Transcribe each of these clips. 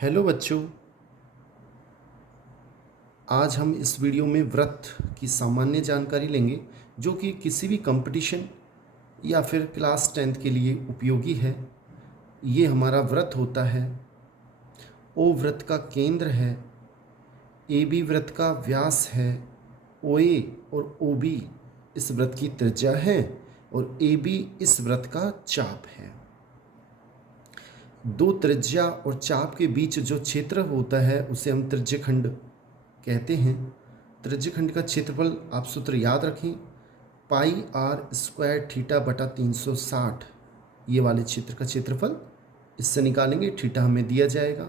Hello बच्चों, आज हम इस वीडियो में व्रत की सामान्य जानकारी लेंगे जो कि किसी भी कंपटीशन या फिर क्लास 10th के लिए उपयोगी है। ये हमारा व्रत होता है। ओ व्रत का केंद्र है, ए बी व्रत का व्यास है, ओ ए और ओ बी इस व्रत की त्रिज्या है और ए बी इस व्रत का चाप है। दो त्रिज्या और चाप के बीच जो क्षेत्र होता है उसे हम त्रिज्यखंड कहते हैं। त्रिज्यखंड का क्षेत्रफल आप सूत्र याद रखें, पाई आर स्क्वायर थीटा बटा 360। ये वाले क्षेत्र का क्षेत्रफल इससे निकालेंगे, थीटा हमें दिया जाएगा।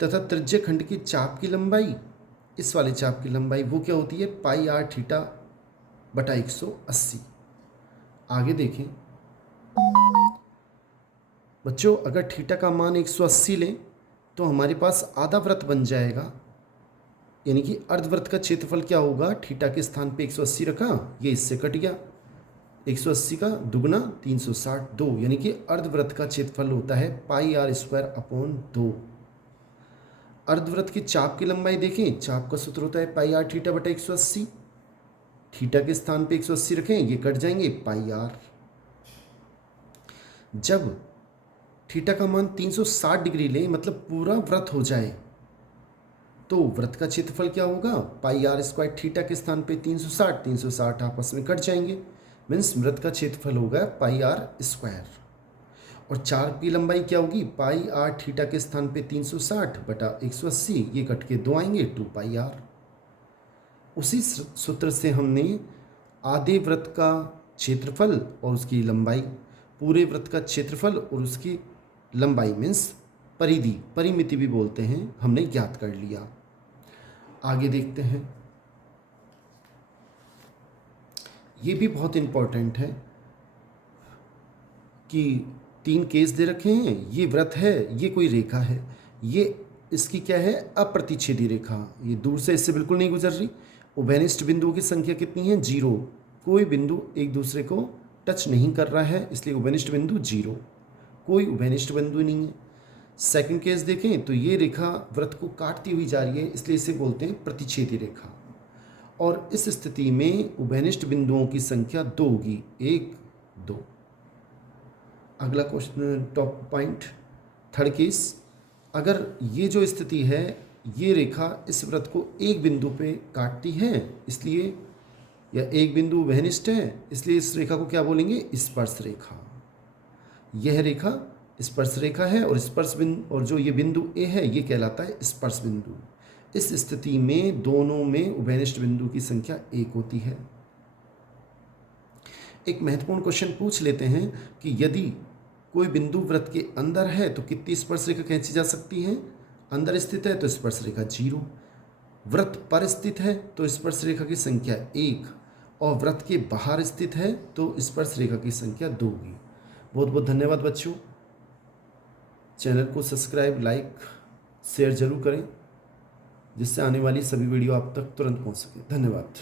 तथा त्रिज्यखंड की चाप की लंबाई, इस वाले चाप की लंबाई वो क्या होती है, पाई आर थीटा बटा 180। आगे देखें बच्चों, अगर थीटा का मान 180 लें तो हमारे पास आधा व्रत बन जाएगा। यानी कि अर्धवृत्त का क्षेत्रफल क्या होगा, थीटा के स्थान पे 180 रखा, ये इससे कट गया, 180 का दुगना 360 2, यानी कि अर्धवृत्त का क्षेत्रफल होता है पाई आर स्क्वायर अपॉन 2। अर्धवृत्त की चाप की लंबाई देखें, चाप का सूत्र होता है पाई आर थीटा बटा 180। थीटा के स्थान पे 180 रखें, ये कट जाएंगे, पाई आर। जब थीटा का मान 360 डिग्री लें, मतलब पूरा व्रत हो जाए, तो व्रत का क्षेत्रफल क्या होगा, पाई आर स्क्वायर थीटा के स्थान पे 360, 360 आपस में कट जाएंगे, मीन्स व्रत का क्षेत्रफल होगा पाई आर स्क्वायर। और चाप की लंबाई क्या होगी, पाई आर थीटा के स्थान पे 360 बटा 180, ये कट के 2 आएंगे, 2 पाई आर। उसी सूत्र से हमने आधे व्रत का क्षेत्रफल और उसकी लंबाई, पूरे व्रत का क्षेत्रफल और उसकी लंबाई मीन्स परिधि, परिमिति भी बोलते हैं, हमने ज्ञात कर लिया। आगे देखते हैं, ये भी बहुत इम्पोर्टेंट है कि 3 केस दे रखे हैं। ये व्रत है, ये कोई रेखा है, ये इसकी क्या है, अप्रतिच्छेदी रेखा, ये दूर से इससे बिल्कुल नहीं गुजर रही। उभयनिष्ठ बिंदुओं की संख्या कितनी है, 0। कोई बिंदु एक दूसरे को टच नहीं कर रहा है, इसलिए उभयनिष्ठ बिंदु 0, कोई उभयनिष्ठ बिंदु नहीं है। सेकंड केस देखें तो ये रेखा व्रत को काटती हुई जा रही है, इसलिए इसे बोलते हैं प्रतिच्छेदी रेखा। और इस स्थिति में उभयनिष्ठ बिंदुओं की संख्या 2 होगी, 1 2। अगला question, top point, third case, अगर ये जो स्थिति है, ये रेखा इस व्रत को एक बिंदु पे काटती है, इसलिए या एक बिंदु उभयनिष्ठ है, इसलिए इस रेखा को क्या बोलेंगे, स्पर्श रेखा। यह रेखा स्पर्श रेखा है और स्पर्श बिंदु, और जो ये बिंदु ए है ये कहलाता है स्पर्श बिंदु। इस स्थिति में दोनों में उभयनिष्ठ बिंदु की संख्या 1 होती है। एक महत्वपूर्ण क्वेश्चन पूछ लेते हैं कि यदि कोई बिंदु व्रत के अंदर है तो कितनी स्पर्श रेखा खींची जा सकती है, अंदर स्थित है तो स्पर्श रेखा 0, व्रत पर स्थित है तो स्पर्श रेखा की संख्या 1, और व्रत के बाहर स्थित है तो स्पर्श रेखा की संख्या 2 होगी। बहुत बहुत धन्यवाद बच्चों। चैनल को सब्सक्राइब, लाइक, शेयर जरूर करें, जिससे आने वाली सभी वीडियो आप तक तुरंत पहुंच सके। धन्यवाद।